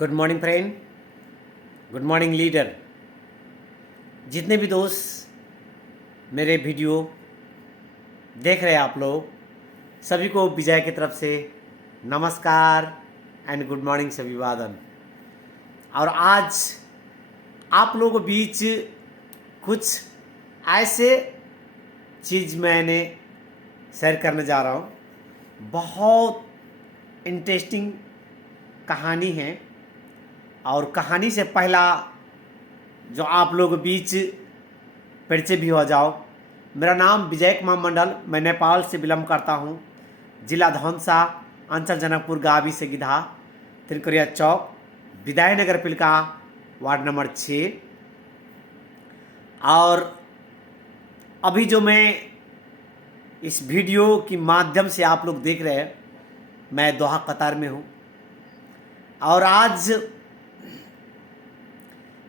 Good morning friend, good morning leader. जितने भी दोस्त मेरे वीडियो देख रहे हैं आप लोग, सभी को विजय की तरफ से नमस्कार एंड गुड मॉर्निंग, सभी वादन। और आज आप लोगों के बीच कुछ ऐसे चीज़ मैंने शेयर करने जा रहा हूँ। बहुत इंटरेस्टिंग कहानी है और कहानी से पहला जो आप लोगों के बीच परिचय भी हो जाओ। मेरा नाम विजय कुमार मंडल, मैं नेपाल से बिलोंग करता हूँ। जिला धौंसा, अंचल जनकपुर, गावी से गिधा, त्रिकोरिया चौक, विद्यानगर पिलका, वार्ड नंबर 6। और अभी जो मैं इस वीडियो के माध्यम से आप लोग देख रहे हैं, मैं दोहा कतार में हूँ। और आज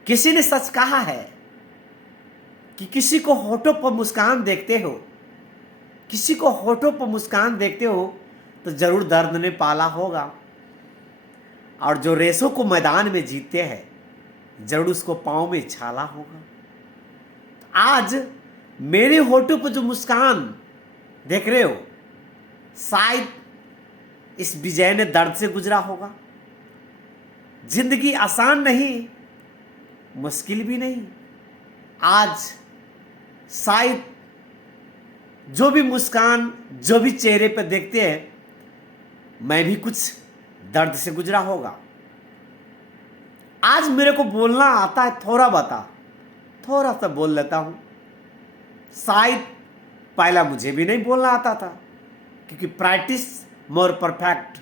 किसी ने सच कहा है कि किसी को होठों पर मुस्कान देखते हो, किसी को होठों पर मुस्कान देखते हो तो जरूर दर्द ने पाला होगा। और जो रेसों को मैदान में जीतते हैं जरूर उसको पाँव में छाला होगा। तो आज मेरे होठों पर जो मुस्कान देख रहे हो, शायद इस विजय ने दर्द से गुजरा होगा। जिंदगी आसान नहीं, मुश्किल भी नहीं। आज शायद जो भी मुस्कान, जो भी चेहरे पर देखते हैं, मैं भी कुछ दर्द से गुजरा होगा। आज मेरे को बोलना आता है, थोड़ा सा बोल लेता हूं। शायद पहला मुझे भी नहीं बोलना आता था, क्योंकि प्रैक्टिस मोर परफेक्ट।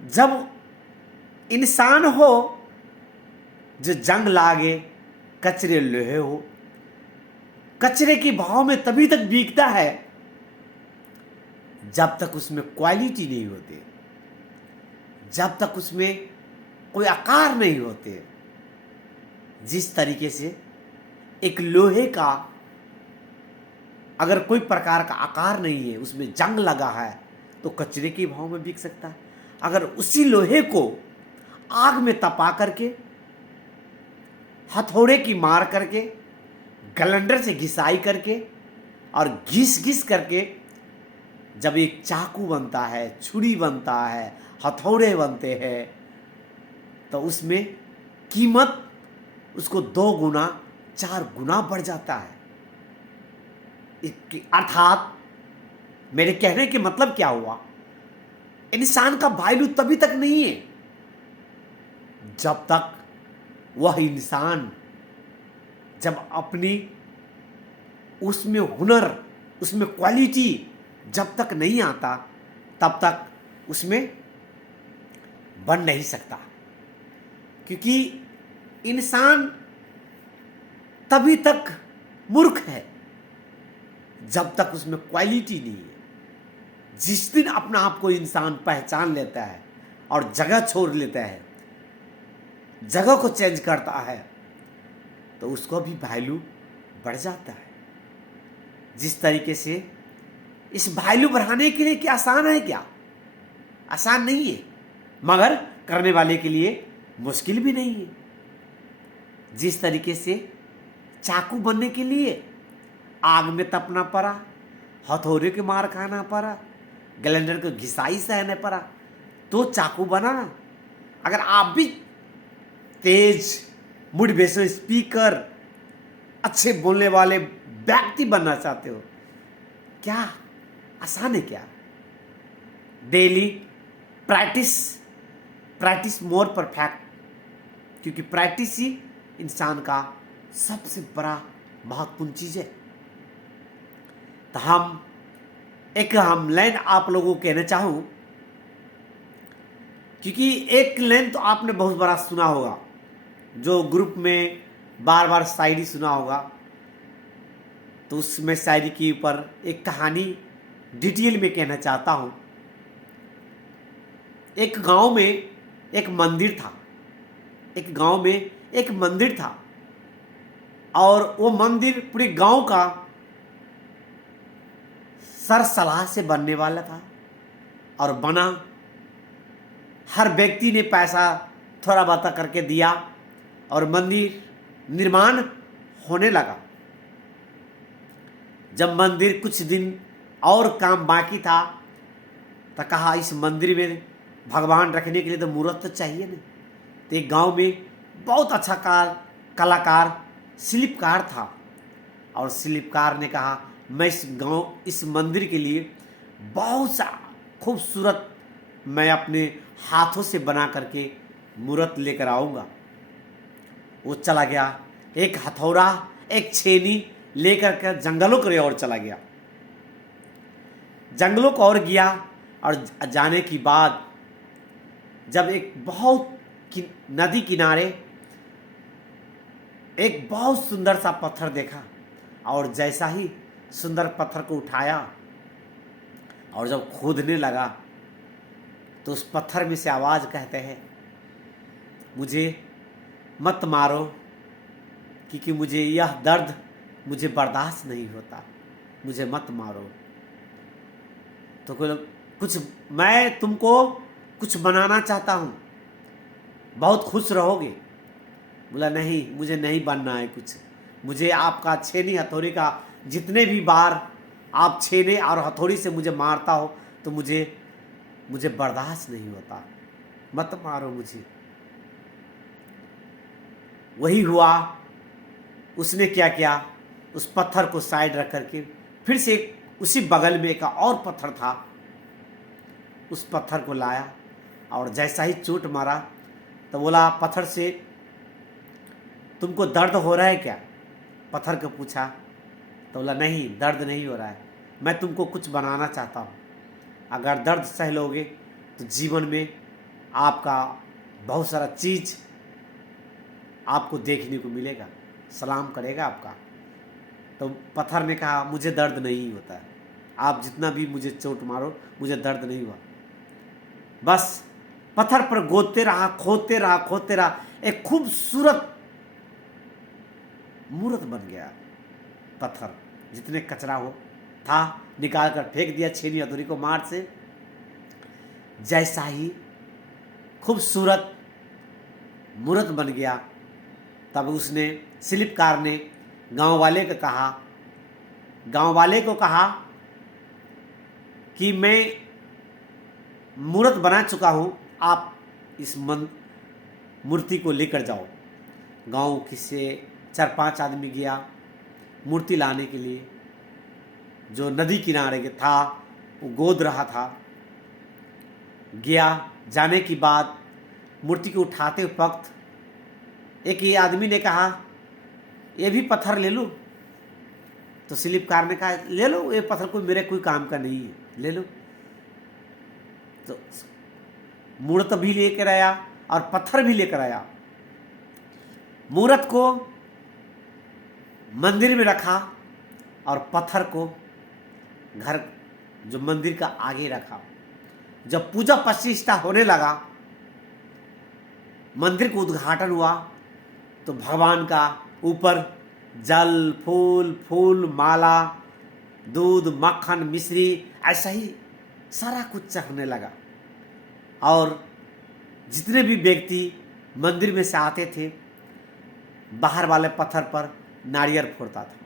जब इंसान हो जो जंग लागे, कचरे लोहे हो, कचरे की भाव में तभी तक बिकता है जब तक उसमें क्वालिटी नहीं होती, जब तक उसमें कोई आकार नहीं होते। जिस तरीके से एक लोहे का अगर कोई प्रकार का आकार नहीं है, उसमें जंग लगा है, तो कचरे के भाव में बिक सकता है। अगर उसी लोहे को आग में तपा करके, हथौड़े की मार करके, गलंडर से घिसाई करके और घिस घिस करके जब एक चाकू बनता है, छुरी बनता है, हथौड़े बनते हैं, तो उसमें कीमत उसको 2 गुना 4 गुना बढ़ जाता है। अर्थात मेरे कहने के मतलब क्या हुआ, इंसान का वैल्यू तभी तक नहीं है जब तक वह इंसान जब अपनी उसमें हुनर, उसमें क्वालिटी जब तक नहीं आता, तब तक उसमें बन नहीं सकता। क्योंकि इंसान तभी तक मूर्ख है जब तक उसमें क्वालिटी नहीं है। जिस दिन अपना आप को इंसान पहचान लेता है और जगह छोड़ लेता है, जगह को चेंज करता है, तो उसको भी वैल्यू बढ़ जाता है। जिस तरीके से इस वैल्यू बढ़ाने के लिए क्या आसान है? क्या आसान नहीं है, मगर करने वाले के लिए मुश्किल भी नहीं है। जिस तरीके से चाकू बनने के लिए आग में तपना पड़ा, हथौड़े के मार खाना पड़ा, ग्राइंडर को घिसाई सहने पड़ा, तो चाकू बना ना। अगर आप भी तेज मोटिवेशनल स्पीकर, अच्छे बोलने वाले व्यक्ति बनना चाहते हो, क्या आसान है? क्या डेली प्रैक्टिस मोर परफेक्ट, क्योंकि प्रैक्टिस ही इंसान का सबसे बड़ा महत्वपूर्ण चीज है। तो हम लाइन आप लोगों को कहना चाहूं, क्योंकि एक लाइन तो आपने बहुत बड़ा सुना होगा, जो ग्रुप में बार बार शायरी सुना होगा, तो उसमें शायरी के ऊपर एक कहानी डिटेल में कहना चाहता हूं। एक गांव में एक मंदिर था, एक गांव में एक मंदिर था, और वो मंदिर पूरे गांव का सर सलाह से बनने वाला था, और बना हर व्यक्ति ने पैसा थोड़ा बहुत करके दिया और मंदिर निर्माण होने लगा। जब मंदिर कुछ दिन और काम बाकी था तो कहा इस मंदिर में भगवान रखने के लिए तो मूर्त तो चाहिए नहीं। तो एक गांव में बहुत अच्छा कलाकार शिल्पकार था और शिल्पकार ने कहा मैं इस मंदिर के लिए बहुत सा खूबसूरत मैं अपने हाथों से बना करके मूर्त लेकर आऊँगा। वो चला गया, एक हथौड़ा एक छेनी लेकर के जंगलों की ओर चला गया। जंगलों को और गया और जाने के बाद जब एक बहुत नदी किनारे एक बहुत सुंदर सा पत्थर देखा और जैसा ही सुंदर पत्थर को उठाया और जब खोदने लगा तो उस पत्थर में से आवाज़ कहते हैं मुझे मत मारो, क्योंकि मुझे यह दर्द मुझे बर्दाश्त नहीं होता, मुझे मत मारो। तो कुछ मैं तुमको कुछ बनाना चाहता हूँ, बहुत खुश रहोगे। बोला नहीं, मुझे नहीं बनना है कुछ, मुझे आपका छेनी हथौड़ी का जितने भी बार आप छेने और हथौड़ी से मुझे मारता हो तो मुझे बर्दाश्त नहीं होता, मत मारो मुझे। वही हुआ। उसने क्या किया, उस पत्थर को साइड रख करके फिर से उसी बगल में एक और पत्थर था, उस पत्थर को लाया और जैसा ही चोट मारा तो बोला पत्थर से तुमको दर्द हो रहा है क्या? पत्थर को पूछा तो बोला नहीं, दर्द नहीं हो रहा है, मैं तुमको कुछ बनाना चाहता हूँ। अगर दर्द सह लोगे तो जीवन में आपका बहुत सारा चीज़ आपको देखने को मिलेगा, सलाम करेगा आपका। तो पत्थर ने कहा मुझे दर्द नहीं होता है, आप जितना भी मुझे चोट मारो मुझे दर्द नहीं हुआ। बस पत्थर पर गोदते रहा, खोदते रहा, एक खूबसूरत मूर्त बन गया। पत्थर जितने कचरा हो था निकाल कर फेंक दिया छेनी हथौड़ी को मार से। जैसा ही खूबसूरत मूर्त बन गया तब उसने शिल्पकार ने गांव वाले को कहा कि मैं मूर्त बना चुका हूँ, आप इस मूर्ति को लेकर जाओ। गांव की से 4-5 आदमी गया मूर्ति लाने के लिए। जो नदी किनारे के था वो गोद रहा था। गया, जाने के बाद मूर्ति को उठाते वक्त एक ये आदमी ने कहा ये भी पत्थर ले लो। तो शिल्पकार ने कहा ले लो, ये पत्थर कोई काम का नहीं है, ले लो। तो मूर्त भी लेकर आया और पत्थर भी लेकर आया। मूर्त को मंदिर में रखा और पत्थर को घर जो मंदिर का आगे रखा। जब पूजा प्रतिष्ठा होने लगा, मंदिर को उद्घाटन हुआ तो भगवान का ऊपर जल फूल माला दूध मक्खन मिश्री ऐसा ही सारा कुछ चढ़ने लगा। और जितने भी व्यक्ति मंदिर में से आते थे बाहर वाले पत्थर पर नारियल फोड़ता था।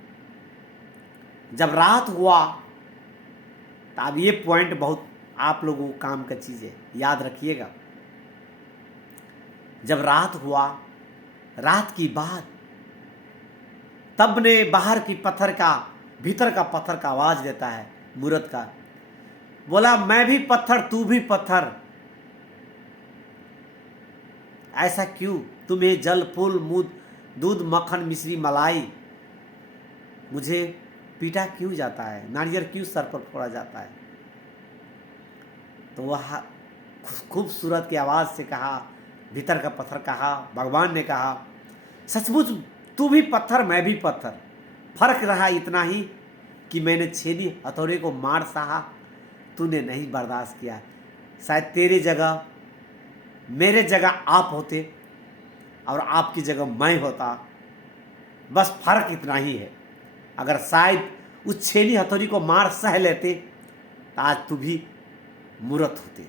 जब रात हुआ तो अब ये पॉइंट बहुत आप लोगों को काम का चीज़ है, याद रखिएगा। जब रात हुआ, रात की बात, तब ने बाहर की पत्थर का भीतर का पत्थर का आवाज देता है मूर्त का, बोला मैं भी पत्थर तू भी पत्थर, ऐसा क्यों? तुम्हें जल फूल दूध मक्खन मिश्री मलाई मुझे पीटा क्यों जाता है, नारियल क्यों सर पर फोड़ा जाता है? तो वह खूबसूरत की आवाज़ से कहा, भीतर का पत्थर कहा, भगवान ने कहा सचमुच तू भी पत्थर मैं भी पत्थर, फर्क रहा इतना ही कि मैंने छेनी हथौड़े को मार सहा, तूने नहीं बर्दाश्त किया। शायद तेरे जगह मेरे जगह आप होते और आपकी जगह मैं होता, बस फर्क इतना ही है। अगर शायद उस छेनी हथौड़ी को मार सह लेते तो आज तू भी मूर्त होते।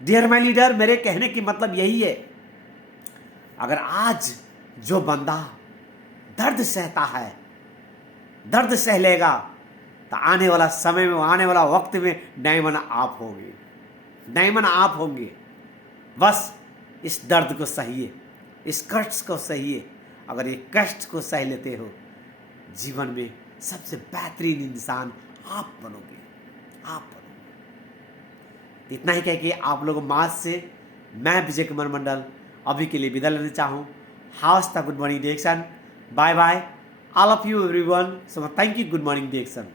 डियर माय लीडर, मेरे कहने की मतलब यही है, अगर आज जो बंदा दर्द सहता है, दर्द सह लेगा, तो आने वाला समय में, आने वाला वक्त में डायमंड आप होंगे, डायमंड आप होंगे। बस इस दर्द को सहिए, इस कष्ट को सहिए। अगर ये कष्ट को सह लेते हो, जीवन में सबसे बेहतरीन इंसान आप बनोगे, आप बनोगे। इतना ही कह के आप लोगों माज से मैं विजय कुमार मंडल अभी के लिए विदा लेना चाहूँ। हाउस द गुड मॉर्निंग डिएक्शन, bye bye all of you everyone. So thank you, good morning डिएक्शन।